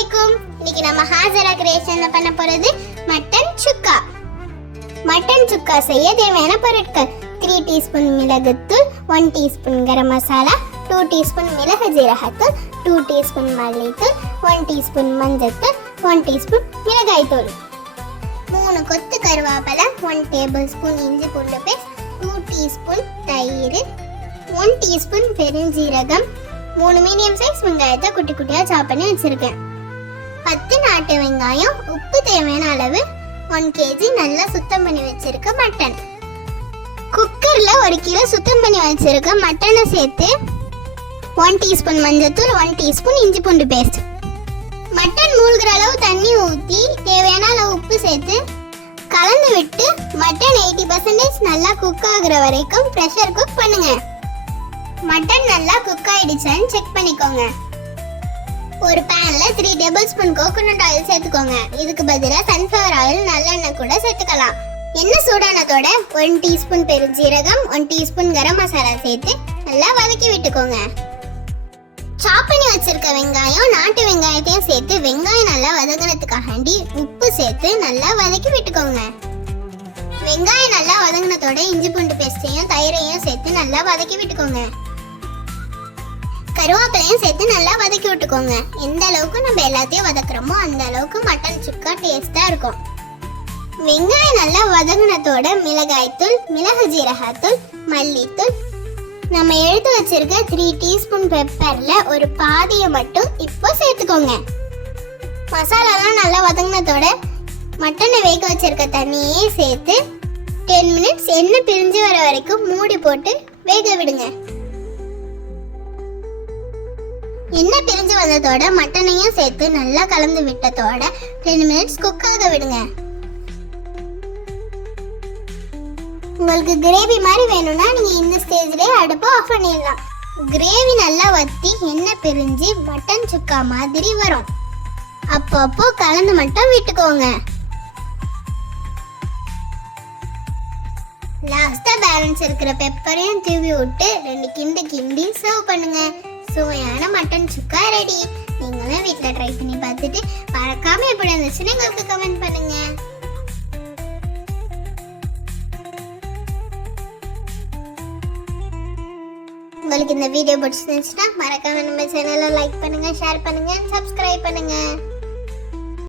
அலைக்கும். இன்னைக்கு நம்ம ஹாஜரா கிரியேஷன்ல பண்ண போறது மட்டன் சுக்கா. மட்டன் சுக்கா செய்ய தேவையான பொருட்கள் 3 டீஸ்பூன் மிளகுத்தூள், 1 டீஸ்பூன் கரம் மசாலா, 2 டீஸ்பூன் மிளகு ஜீரகத்தூள், 2 டீஸ்பூன் மல்லித்தூள், 1 டீஸ்பூன் மஞ்சள்தூள், 1 டீஸ்பூன் மிளகாய்த்தூள், 3 கொத்து கருவேப்பிலை, 1 டேபிள் ஸ்பூன் இஞ்சி பூண்டு பேஸ்ட், 2 டீஸ்பூன் தயிர், 1 டீஸ்பூன் பெருஞ்சீரகம், 3 மீடியம் சைஸ் வெங்காயத்தை குட்டி குட்டியா சாப் பண்ணி வச்சிருக்கேன். 10 நாட்டு வெங்காயம், உப்பு தேவையான அளவு, 1 kg நல்லா சுத்தம் பண்ணி வச்சிருக்க மட்டன். குக்கர்ல 1 கிலோ சுத்தம் பண்ணி வச்சிருக்க மட்டனை சேர்த்து 1 டீஸ்பூன் மஞ்சள்தூள், 1 டீஸ்பூன் இஞ்சி பூண்டு பேஸ்ட், மட்டன் மூழ்கிற அளவு தண்ணி ஊற்றி தேவையான அளவு உப்பு சேர்த்து கலந்து விட்டு மட்டன் 80% நல்லா குக் ஆகுற வரைக்கும் ப்ரெஷர் குக் பண்ணுங்க. மட்டன் நல்லா குக் ஆயிடுச்சான்னு செக் பண்ணிக்கோங்க. ஒரு பேன்ல 3 டேபிள் ஸ்பூன் கோகோனட் ஆயில் சேர்த்துக்கோங்க. இதுக்கு பதிலாக சன்ஃப்ளவர் ஆயில் நல்லெண்ணெய் கூட சேர்த்துக்கலாம். எண்ணெய் சூடானதோட 1 டீஸ்பூன் பெருஞ்சீரகம், 1 டீஸ்பூன் கரம் மசாலா சேர்த்து நல்லா வதக்கி விட்டுக்கோங்க. சாப் பண்ணி வச்சிருக்க வெங்காயம், நாட்டு வெங்காயத்தையும் சேர்த்து வெங்காயம் நல்லா வதங்கினதுக்காண்டி உப்பு சேர்த்து நல்லா வதக்கி விட்டுக்கோங்க. வெங்காயம் நல்லா வதங்கினதோட இஞ்சி பூண்டு பேஸ்டையும் தயிரையும் சேர்த்து நல்லா வதக்கி விட்டுக்கோங்க. கருவேப்பிலையும் சேர்த்து நல்லா வதக்கி விட்டுக்கோங்க. எந்த அளவுக்கு நம்ம எல்லாத்தையும் வதக்குறோமோ அந்த அளவுக்கு மட்டன் சுக்கா டேஸ்டா இருக்கும். வெங்காயம் நல்லா வதங்கினதோட மிளகாய்த்தூள், மிளகு ஜீரகத்தூள், மல்லித்தூள், நம்ம எடுத்து வச்சிருக்க 3 டீஸ்பூன் பெப்பர்ல ஒரு பாதியை மட்டும் இப்போ சேர்த்துக்கோங்க. மசாலாலாம் நல்லா வதங்கினதோட மட்டனை வேக வச்சிருக்க தண்ணியே சேர்த்து 10 மினிட்ஸ் எண்ணெய் பிரிஞ்சு வர வரைக்கும் மூடி போட்டு வேக விடுங்க. எண்ணெய் பிரிஞ்சு வந்ததோட மட்டனையும் சேர்த்து நல்லா கலந்து விட்டதோட 10 மினிட்ஸ் குக் ஆக விடுங்க. உங்களுக்கு கிரேவி மாதிரி வேணும்னா நீங்க இந்த ஸ்டேஜ்லயே அடுப்பை ஆஃப் பண்ணிடலாம். கிரேவி நல்லா வத்தி எண்ணெய் பிரிஞ்சு மட்டன் சுக்கா மாதிரி வரும். அப்பப்போ கலந்து மட்டும் விட்டுக்கோங்க. லாஸ்டா பேலன்ஸ் இருக்கிற பெப்பரையும் தூவி விட்டு 2 கிண்டு கிண்டி சர்வ் பண்ணுங்க. சுவையான மட்டன் சுக்கா ரெடி. நீங்களும் வீட்டில் ட்ரை பண்ணி பார்த்துட்டு மறக்காம எப்படி இருந்துச்சுன்னு எங்களுக்கு கமெண்ட் பண்ணுங்க. உங்களுக்கு இந்த வீடியோ பிடிச்சிருந்துச்சுன்னா மறக்காம நம்ம சேனலை லைக் பண்ணுங்க, ஷேர் பண்ணுங்க, சப்ஸ்கிரைப் பண்ணுங்க.